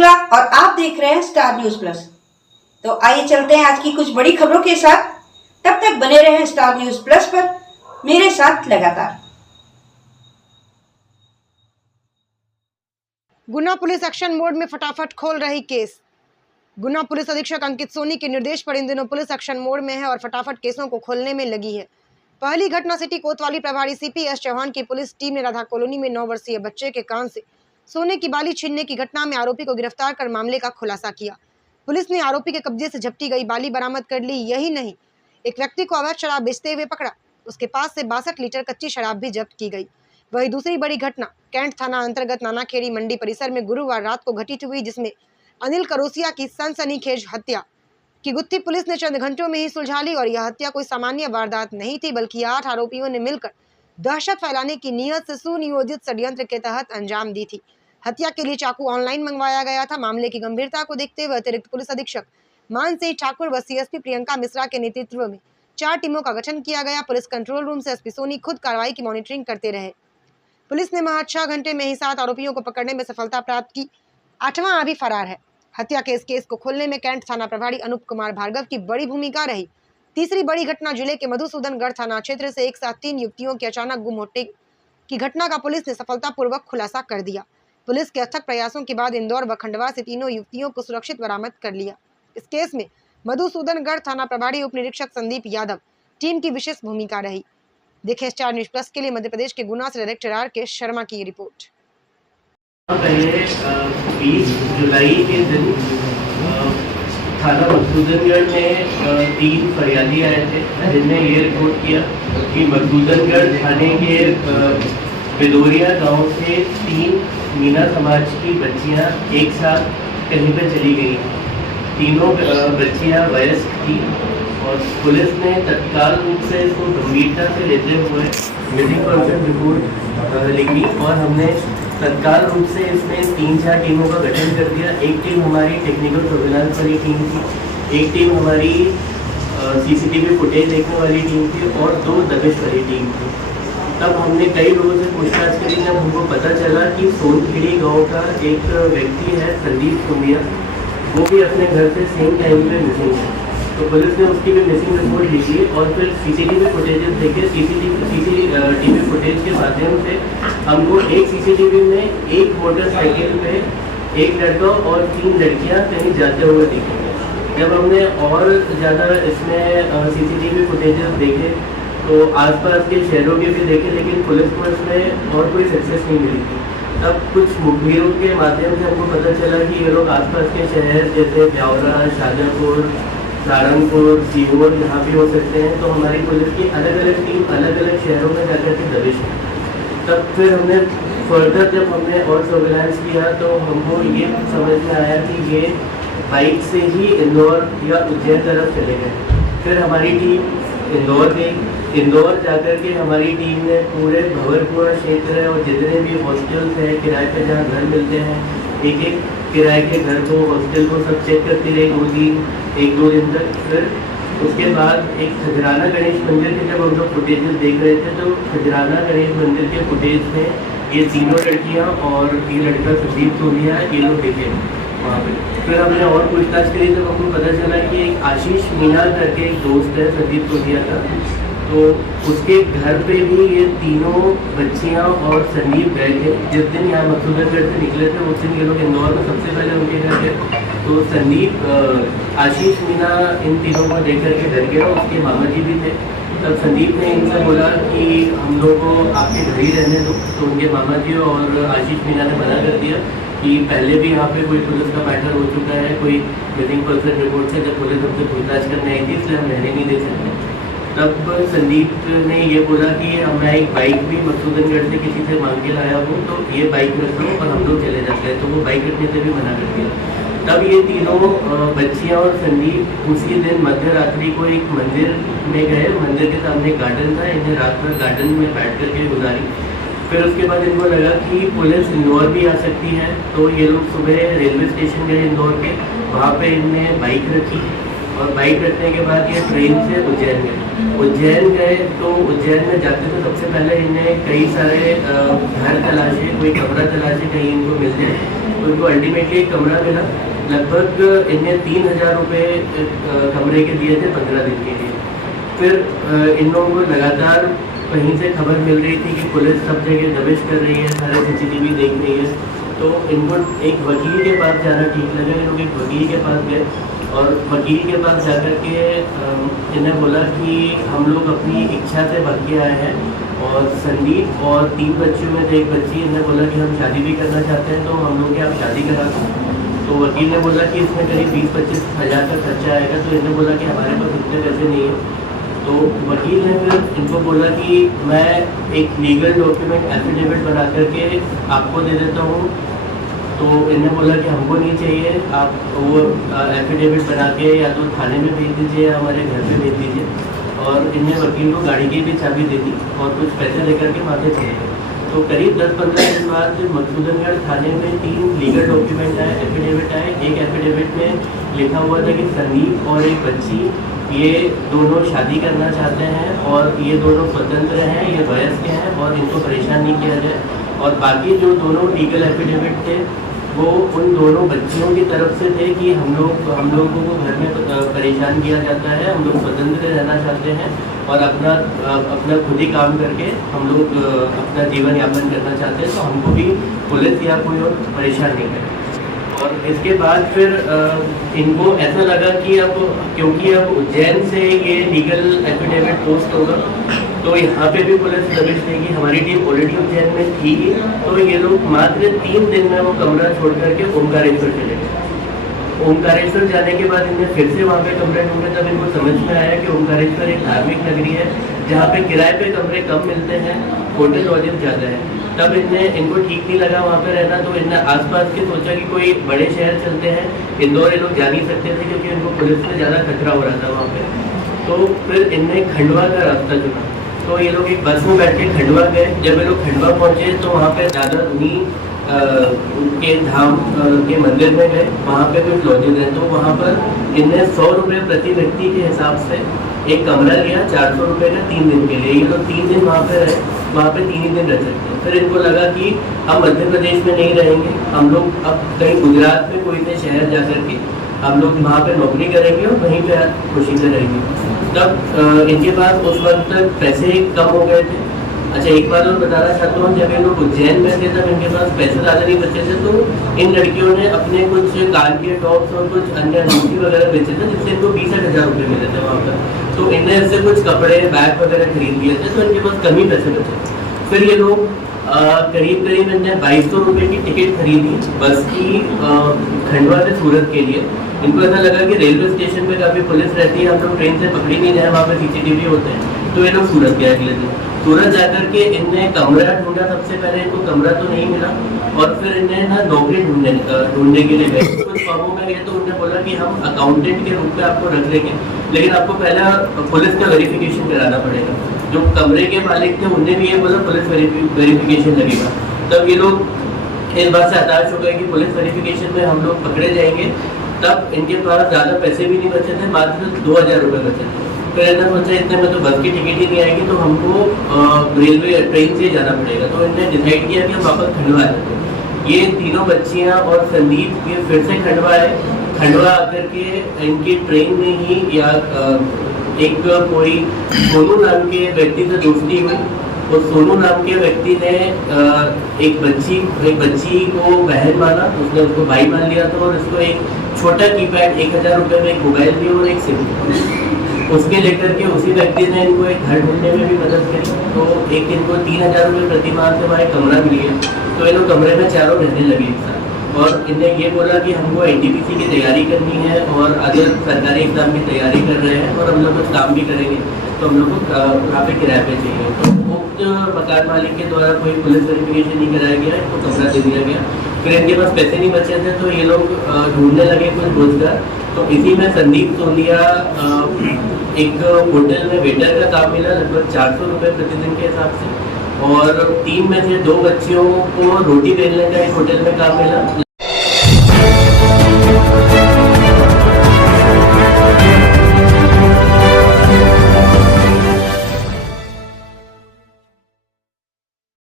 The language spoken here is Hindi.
शुक्ला और आप देख रहे हैं स्टार न्यूज प्लस। तो आइए चलते हैं आज की कुछ बड़ी खबरों के साथ। तब तक बने रहें स्टार न्यूज प्लस पर मेरे साथ लगातार। गुना पुलिस एक्शन मोड में फटाफट खोल रही केस। गुना पुलिस अधीक्षक अंकित सोनी के निर्देश पर इन दिनों पुलिस एक्शन मोड में है और फटाफट केसों को खोलने में लगी है। पहली घटना सिटी कोतवाली प्रभारी सीपी एस चौहान की पुलिस टीम ने राधा कॉलोनी में 9 वर्षीय बच्चे के कान से सोने की बाली छीनने की घटना में आरोपी को गिरफ्तार कर मामले का खुलासा किया। पुलिस ने आरोपी के कब्जे से झपटी गई बाली बरामद कर ली। यही नहीं, एक व्यक्ति को अवैध शराब बेचते हुए पकड़ा। उसके पास से 62 लीटर कच्ची शराब भी जब्त की गई। वही दूसरी बड़ी घटना कैंट थाना अंतर्गत नानाखेड़ी मंडी परिसर में गुरुवार रात को घटित हुई, जिसमें अनिल करोसिया की सनसनीखेज हत्या की गुत्थी पुलिस ने चंद घंटों में ही सुलझा ली। और यह हत्या कोई सामान्य वारदात नहीं थी, बल्कि 8 आरोपियों ने मिलकर दहशत फैलाने की नीयत से सुनियोजित षड्यंत्र के तहत अंजाम दी थी। हत्या के लिए चाकू ऑनलाइन मंगवाया गया था। मामले की गंभीरता को देखते हुए अतिरिक्त पुलिस अधीक्षक मान सिंह ठाकुर व सीएसपी प्रियंका मिश्रा के नेतृत्व में 4 टीमों का गठन किया गया। पुलिस कंट्रोल रूम से एसपी सोनी खुद कार्रवाई की मॉनिटरिंग करते रहे। पुलिस ने महज 6 घंटे में ही 7 आरोपियों को पकड़ने में सफलता प्राप्त की। 8वां अभी फरार है। हत्या के इस केस को खोलने में कैंट थाना प्रभारी अनूप कुमार भार्गव की बड़ी भूमिका रही। तीसरी बड़ी घटना जिले के मधुसूदनगढ़ थाना क्षेत्र से एक साथ 3 युवतियों के अचानक गुम होने की घटना का पुलिस ने सफलतापूर्वक खुलासा कर दिया। पुलिस के अथक प्रयासों के बाद इंदौर व खंडवा से तीनों युवतियों को सुरक्षित बरामद कर लिया। इस केस में मधुसूदनगढ़ थाना प्रभारी उप निरीक्षक संदीप यादव टीम की विशेष भूमिका रही। देखें स्टार न्यूज प्लस के लिए मध्य प्रदेश के गुना से डायरेक्टर RK शर्मा की रिपोर्ट। 20 जुलाई के दिन थाना मधुसूदनगढ़ में 3 फरियादी आए थे, जिनने ये रिपोर्ट किया कि मधुसूदनगढ़ थाने के बिदोरिया गांव से 3 मीना समाज की बच्चियां एक साथ कहीं पर चली गई। तीनों बच्चियां वयस्क थी और पुलिस ने तत्काल रूप से इसको गंभीरता से लेते हुए मिसिंग पर्सन रिपोर्ट लिखी और हमने तत्काल रूप से इसमें 3-4 टीमों का गठन कर दिया। एक टीम हमारी टेक्निकल सर्विलांस वाली टीम थी, एक टीम हमारी CCTV फुटेज देखने वाली टीम थी और 2 दबिश वाली टीम थी। तब हमने कई लोगों से पूछताछ करी, जब हमको पता चला कि सोनखेड़ी गांव का एक व्यक्ति है संदीप कुंडिया, वो भी अपने घर से सेम टाइम पे मिसिंग है। तो पुलिस ने उसकी भी मिसिंग रिपोर्ट लिखी और फिर CCTV फुटेजेस देखे। CCTV फुटेज के माध्यम से हमको एक CCTV में एक मोटरसाइकिल पे एक लड़का और 3 लड़कियां कहीं जाते हुए दिखे। जब हमने और ज़्यादा इसमें CCTV फुटेजेस देखे तो आसपास के शहरों के भी देखे, लेकिन पुलिस को इसमें और कोई सक्सेस नहीं मिली थी। तब कुछ मुखबिरों के माध्यम से हमको पता चला कि ये लोग आसपास के शहर जैसे ब्यावरा, शाजापुर, सहारनपुर, सीहोर यहाँ भी हो सकते हैं। तो हमारी पुलिस की अलग अलग टीम अलग अलग शहरों में जाकर के दबिश है। तब फिर हमने फर्दर जब हमने और सर्विलांस किया तो हमको ये समझ में आया कि ये बाइक से ही इंदौर या उज्जैन तरफ चले गए। फिर हमारी टीम इंदौर गई। इंदौर जाकर के हमारी टीम ने पूरे भंवरपुरा क्षेत्र और जितने भी हॉस्टल्स हैं किराए पे जहाँ घर मिलते हैं, एक किराए के घर को, हॉस्टल को सब चेक करती रही 1-2 दिन तक। फिर उसके बाद एक खजराना गणेश मंदिर के जब हम लोग फुटेजेस देख रहे थे तो खजराना गणेश मंदिर के फुटेज में ये तीनों लड़कियाँ और ये लड़का संदीप सोनिया ये लोग देखे वहाँ पे। फिर हमने और पूछताछ करी तो हमको पता चला कि एक आशीष मीना करके एक दोस्त है संदीप सोनिया का, तो उसके घर पे भी ये तीनों बच्चियां और संदीप गए थे। जिस दिन यहाँ मधुसूदनगढ़ से निकले थे उस दिन ये लोग इंदौर में सबसे पहले उनके घर गए। तो संदीप आशीष मीना इन तीनों को देख करके डर गया। उसके मामा जी भी थे। तब संदीप ने इनसे बोला कि हम लोग को आपके घर ही रहने दो। तो उनके मामा जी और आशीष मीना ने मना कर दिया कि पहले भी यहाँ पे कोई पुलिस का मैटर हो चुका है, कोई मिसिंग पर्सन रिपोर्ट से, जब पुलिस हमसे पूछताछ करने आई थी, इसलिए हम रहने नहीं दे सकते। तब संदीप ने ये बोला कि मैं एक बाइक भी मधुसूदनगढ़ से किसी से मांग के लाया हूँ, तो ये बाइक रख लो और हम लोग चले जाते हैं। तो वो बाइक रखने से भी मना कर दिया। तब ये तीनों बच्चियाँ और संदीप उसी दिन मध्य रात्रि को एक मंदिर में गए। मंदिर के सामने गार्डन था, इन्हें रात भर गार्डन में बैठ कर के गुजारी। फिर उसके बाद इनको लगा कि पुलिस इंदौर भी आ सकती है, तो ये लोग सुबह रेलवे स्टेशन गए इंदौर के। वहाँ पे इनने बाइक रखी और बाइक रखने के बाद ये ट्रेन से उज्जैन गए। उज्जैन गए तो उज्जैन में जाते तो सबसे पहले इन्हें कई सारे घर तलाशे, कोई कमरा तलाशे कहीं इनको मिल जाए, तो इनको अल्टीमेटली एक कमरा मिला। लगभग इन्हें 3,000 रुपये कमरे के दिए थे 15 दिन के लिए। फिर इन लोगों को लगातार कहीं से खबर मिल रही थी कि पुलिस सब जगह दबिश कर रही है, सारे CCTV देख रही है, तो इनको एक वकील के पास जाना ठीक लगा। इन लोग एक वकील के पास गए और वकील के पास जाकर के इन्हें बोला कि हम लोग अपनी इच्छा से भाग के आए हैं और संदीप और 3 बच्चियों में से एक बच्ची, इन्हें बोला कि हम शादी भी करना चाहते हैं, तो हम लोग क्या आप शादी करा दें। तो वकील ने बोला कि इसमें करीब 20-25 हज़ार का खर्चा आएगा। तो इन्हें बोला कि हमारे पास इतने पैसे नहीं है। तो वकील ने फिर इनको बोला कि मैं एक लीगल डॉक्यूमेंट एफिडेविट बना करके आपको दे देता हूँ। तो इन्हें बोला कि हमको नहीं चाहिए, आप वो एफिडेविट बना के या तो थाने में भेज दीजिए या हमारे घर पे भेज दीजिए। और इन्हें वकील को गाड़ी की भी चाबी दे दी और कुछ पैसे लेकर के माथे चले गए। तो करीब 10-15 दिन बाद मधुसूदनगढ़ थाने में 3 लीगल डॉक्यूमेंट आए, एफिडेविट आए। एक एफिडेविट में लिखा हुआ था कि संदीप और एक बच्ची ये दोनों शादी करना चाहते हैं और ये दोनों स्वतंत्र हैं, ये वयस्क हैं और इनको परेशान नहीं किया जाए। और बाकी जो दोनों लीगल एफिडेविट थे वो उन दोनों बच्चियों की तरफ से थे कि हम लोगों को घर में परेशान किया जाता है, हम लोग स्वतंत्र रहना चाहते हैं और अपना खुद ही काम करके हम लोग अपना जीवन यापन करना चाहते हैं, तो हमको भी पुलिस या कोई और परेशान नहीं करे। और इसके बाद फिर इनको ऐसा लगा कि अब क्योंकि अब उज्जैन से ये लीगल एफिडेविट पोस्ट होगा, तो यहाँ पे भी पुलिस दबिश देगी। हमारी टीम ऑलरेडी उज्जैन में थी, तो ये लोग मात्र 3 दिन में वो कमरा छोड़ करके ओमकारेश्वर चले गए। ओमकारेश्वर जाने के बाद इन्हें फिर से वहाँ पे कमरे ढूंढे, तब इनको समझ में आया कि ओमकारेश्वर एक धार्मिक नगरी है जहाँ पे किराए पे कमरे कम मिलते हैं, होटल लॉजेस ज़्यादा है। तब इनको ठीक नहीं लगा वहाँ पे रहना, तो इन्हें आसपास के सोचा कि कोई बड़े शहर चलते हैं। इंदौर ये लोग जा नहीं सकते थे क्योंकि इनको पुलिस से ज़्यादा खतरा हो रहा था वहाँ पे। तो फिर इनने खंडवा का रास्ता चुना। तो ये लोग एक बस में बैठ के खंडवा गए। जब ये लोग खंडवा पहुँचे तो वहाँ पे दादा धुनी के धाम के मंदिर में गए, वहाँ पे कुछ लॉजेज हैं। तो वहाँ पर इनने 100 रुपये प्रति व्यक्ति के हिसाब से एक कमरा लिया 400 रुपये का 3 दिन के लिए। ये लोग 3 दिन वहाँ पे रहे, वहाँ पे 3 ही दिन रह सकते हैं। फिर इनको लगा कि हम मध्य प्रदेश में नहीं रहेंगे, हम लोग अब कहीं गुजरात में कोई से शहर जा कर के हम लोग वहाँ पे नौकरी करेंगे और वहीं पे खुशी से रहेंगे। तब इनके पास उस वक्त तक पैसे कम हो गए थे। अच्छा, एक बात और बताना चाहता हूँ, जब ये लोग उज्जैन में थे तब इनके पास पैसे ज़्यादा नहीं बचे थे, तो इन लड़कियों ने अपने कुछ कान के टॉप्स और कुछ अन्य अंगूठी वगैरह बेचे थे, जिससे इनको 20,000 रुपये मिले थे वहाँ पर। तो इनने इससे कुछ कपड़े बैग वगैरह खरीद लिए थे, तो इनके पास कम ही पैसे बचे। फिर ये लोग करीब इनने 2200 रुपये की टिकट खरीदी बस की खंडवा से सूरत के लिए। इनको ऐसा लगा कि रेलवे स्टेशन पे काफ़ी पुलिस रहती है, हम लोग ट्रेन से पकड़ी नहीं जाए, वहाँ पर CCTV होते हैं। तो ये लोग सूरत गए अगले दिन। सूरत जाकर के इनने कमरा ढूंढा। सबसे पहले इनको कमरा तो नहीं मिला और फिर इन्हें ना नौकरी ढूंढने के लिए गए। कुछ फर्मों में गए तो उन्होंने बोला कि हम अकाउंटेंट के रूप में आपको रख लेंगे, लेकिन आपको पहला पुलिस का वेरिफिकेशन कराना पड़ेगा। जो कमरे के मालिक थे उन्हें भी ये बोला पुलिस वेरिफिकेशन लगेगा। तब ये लोग इस बात से हताश हो गए कि पुलिस वेरिफिकेशन में हम लोग पकड़े जाएंगे। तब इनके पास ज़्यादा पैसे भी नहीं बचे थे, मात्र 2,000 रुपये बचे थे। फिर इन्होंने सोचा इतने में तो बस की टिकट ही नहीं आएगी, तो हमको ट्रेन से जाना पड़ेगा। तो इन्होंने डिसाइड किया कि हम वापस खंडवा जाते हैं। ये तीनों बच्चियाँ और संदीप ये फिर से खंडवा आए। खंडवा आकर के इनकी ट्रेन में ही या एक कोई सोनू नाम के व्यक्ति से दोस्ती हुई। उस सोनू नाम के व्यक्ति ने एक बच्ची को बहन माना, उसने उसको भाई मान लिया था और उसको एक छोटा कीपैड 1,000 रुपये में एक मोबाइल दिया और एक सिम उसके लेकर के उसी व्यक्ति ने इनको एक घर ढूंढने में भी मदद करी। तो एक इनको 3,000 रुपये प्रति माह से वहाँ एक कमरा मिली है। तो ये लोग कमरे में चारों रहने लगे एक साथ। और इन्हें ये बोला कि हमको NTPC की तैयारी करनी है और अगर सरकारी एग्जाम की तैयारी कर रहे हैं और हम लोग कुछ काम भी करेंगे, तो हम लोग को वहाँ पे किराए पे चाहिए। तो मुफ्त मकान मालिक के द्वारा कोई पुलिस वेरिफिकेशन नहीं कराया गया, इनको कमरा दे दिया गया। फिर इनके पास पैसे नहीं बचे थे, तो ये लोग ढूंढने लगे कुछ रोजगार। तो इसी में संदीप सोनिया एक होटल में वेटर का काम मिला, लगभग 400 रुपये प्रतिदिन के हिसाब से। और 3 में से 2 बच्चियों को रोटी बेलने का एक होटल में काम मिला।